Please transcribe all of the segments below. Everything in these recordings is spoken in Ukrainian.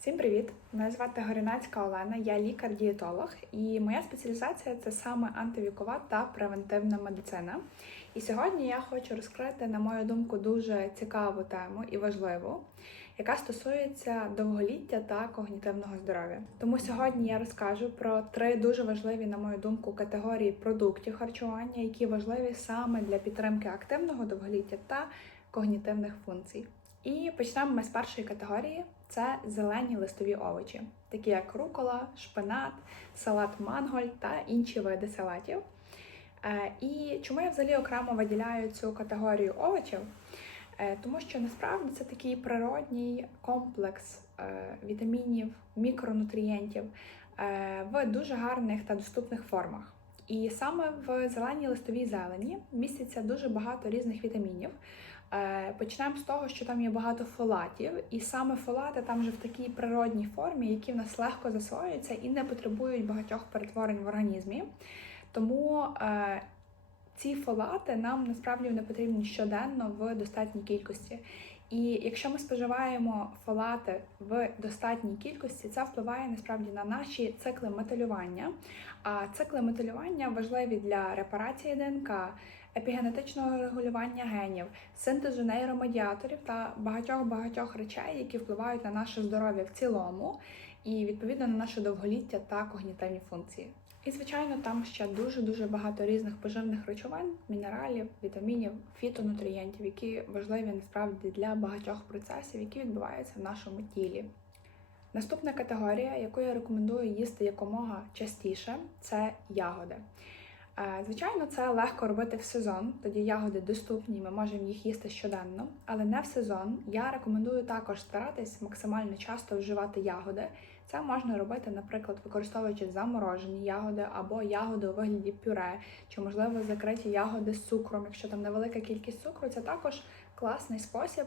Всім привіт! Мене звати Горінацька Олена, я лікар-дієтолог, і моя спеціалізація це саме антивікова та превентивна медицина. І сьогодні я хочу розкрити, на мою думку, дуже цікаву тему і важливу, яка стосується довголіття та когнітивного здоров'я. Тому сьогодні я розкажу про три дуже важливі, на мою думку, категорії продуктів харчування, які важливі саме для підтримки активного довголіття та когнітивних функцій. І почнемо ми з першої категорії це зелені листові овочі, такі як рукола, шпинат, салат манголь та інші види салатів. Е, І чому я взагалі окремо виділяю цю категорію овочів? Е, Тому що насправді це такий природній комплекс е, вітамінів, мікронутрієнтів в дуже гарних та доступних формах. І саме в зеленій листовій зелені міститься дуже багато різних вітамінів. Е, Почнемо з того, що там є багато фолатів, і саме фолати там вже в такій природній формі, які в нас легко засвоюються і не потребують багатьох перетворень в організмі. Тому е, ці фолати нам насправді не потрібні щоденно в достатній кількості. І якщо ми споживаємо фолати в достатній кількості, це впливає насправді на наші цикли металювання. А цикли металювання важливі для репарації ДНК, епігенетичного регулювання генів, синтезу нейромедіаторів та багатьох багатьох речей, які впливають на наше здоров'я в цілому, і відповідно на наше довголіття та когнітивні функції. І, звичайно, там ще дуже-дуже багато різних поживних речовин, мінералів, вітамінів, фітонутрієнтів, які важливі насправді для багатьох процесів, які відбуваються в нашому тілі. Наступна категорія, яку я рекомендую їсти якомога частіше, це ягоди. Е, Звичайно, це легко робити в сезон, тоді ягоди доступні, ми можемо їх їсти щоденно, але не в сезон. Я рекомендую також старатись максимально часто вживати ягоди. Це можна робити, наприклад, використовуючи заморожені ягоди або ягоди у вигляді пюре, чи, можливо, закриті ягоди з цукром. Якщо там невелика кількість цукру, це також класний спосіб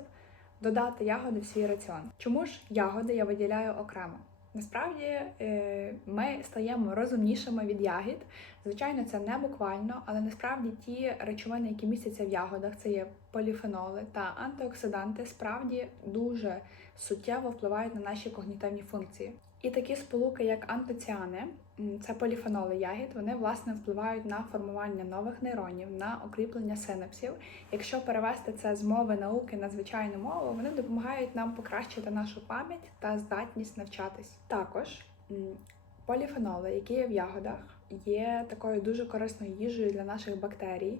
додати ягоди в свій раціон. Чому ж ягоди я виділяю окремо? Насправді е, ми стаємо розумнішими від ягід. Звичайно, це не буквально, але насправді ті речовини, які містяться в ягодах, це є поліфеноли та антиоксиданти, справді дуже суттєво впливають на наші когнітивні функції. І такі сполуки, як антоціани, це поліфеноли ягід, вони власне впливають на формування нових нейронів, на укріплення синапсів. Якщо перевести це з мови науки на звичайну мову, вони допомагають нам покращити нашу пам'ять та здатність навчатись. Також поліфеноли, які є в ягодах, є такою дуже корисною їжею для наших бактерій.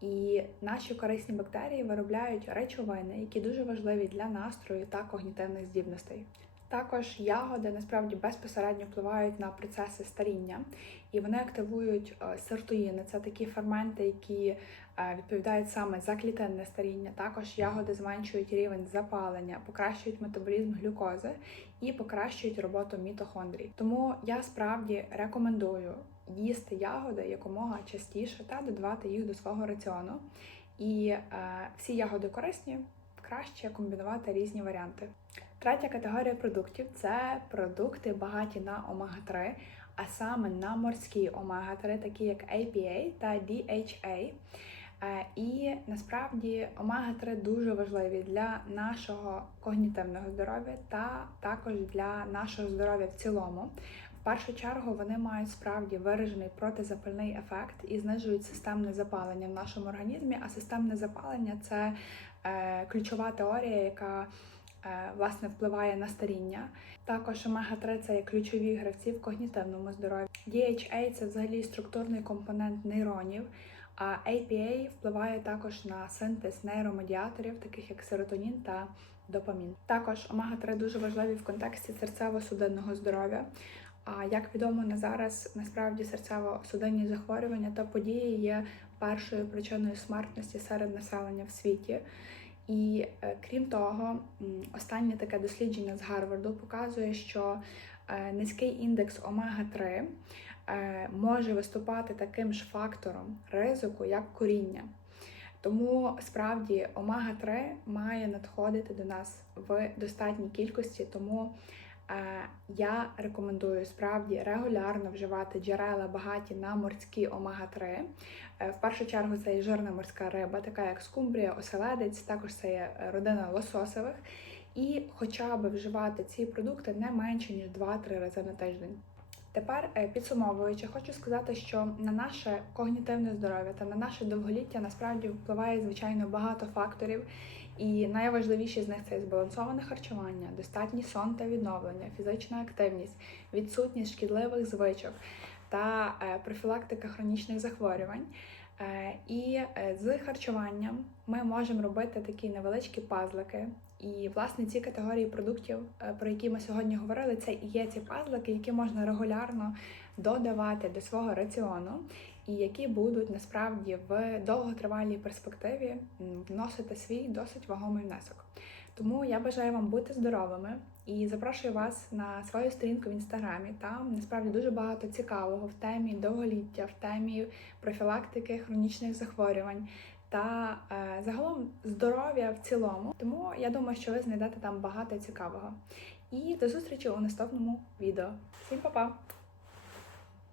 І наші корисні бактерії виробляють речовини, які дуже важливі для настрою та когнітивних здібностей. Також ягоди насправді безпосередньо впливають на процеси старіння, і вони активують е, сиртоїни. Це такі ферменти, які е, відповідають саме за клітинне старіння. Також ягоди зменшують рівень запалення, покращують метаболізм глюкози і покращують роботу мітохондрій. Тому я справді рекомендую їсти ягоди якомога частіше та додавати їх до свого раціону. І е, всі ягоди корисні, краще комбінувати різні варіанти. Третя категорія продуктів це продукти багаті на омега-3, а саме на морські омега-3, такі як APA та DHA. Е, І насправді омега-3 дуже важливі для нашого когнітивного здоров'я та також для нашого здоров'я в цілому. Першу чергу вони мають справді виражений протизапальний ефект і знижують системне запалення в нашому організмі. А системне запалення це е, ключова теорія, яка е, власне впливає на старіння. Також омега-3 це є ключові гравці в когнітивному здоров'ї. DHA – це взагалі структурний компонент нейронів. А APA впливає також на синтез нейромедіаторів, таких як серотонін та допамін. Також омега-3 дуже важливі в контексті серцево-судинного здоров'я. А як відомо на зараз, насправді серцево-судинні захворювання та події є першою причиною смертності серед населення в світі. І е, крім того, останнє таке дослідження з Гарварду показує, що е, низький індекс омега-3 е, може виступати таким ж фактором ризику, як куріння. Тому справді омега-3 має надходити до нас в достатній кількості, тому я рекомендую справді регулярно вживати джерела багаті на морські омега-3. Е, В першу чергу це є жирна морська риба, така як скумбрія, оселедець, також це є е, родина лососових. і хоча б вживати ці продукти не менше ніж 2-3 рази на тиждень. Тепер е, підсумовуючи, хочу сказати, що на наше когнітивне здоров'я та на наше довголіття насправді впливає звичайно багато факторів, і найважливіші з них це збалансоване харчування, достатній сон та відновлення, фізична активність, відсутність шкідливих звичок та е, профілактика хронічних захворювань. Е, І е, з харчуванням ми можемо робити такі невеличкі пазлики. І власне ці категорії продуктів, е, про які ми сьогодні говорили, це і є ці пазлики, які можна регулярно додавати до свого раціону, і які будуть насправді в довготривалій перспективі вносити свій досить вагомий внесок. Тому я бажаю вам бути здоровими і запрошую вас на свою сторінку в інстаграмі. Там насправді дуже багато цікавого в темі довголіття, в темі профілактики хронічних захворювань та е, загалом здоров'я в цілому. Тому я думаю, що ви знайдете там багато цікавого. І до зустрічі у наступному відео. Всім па-па!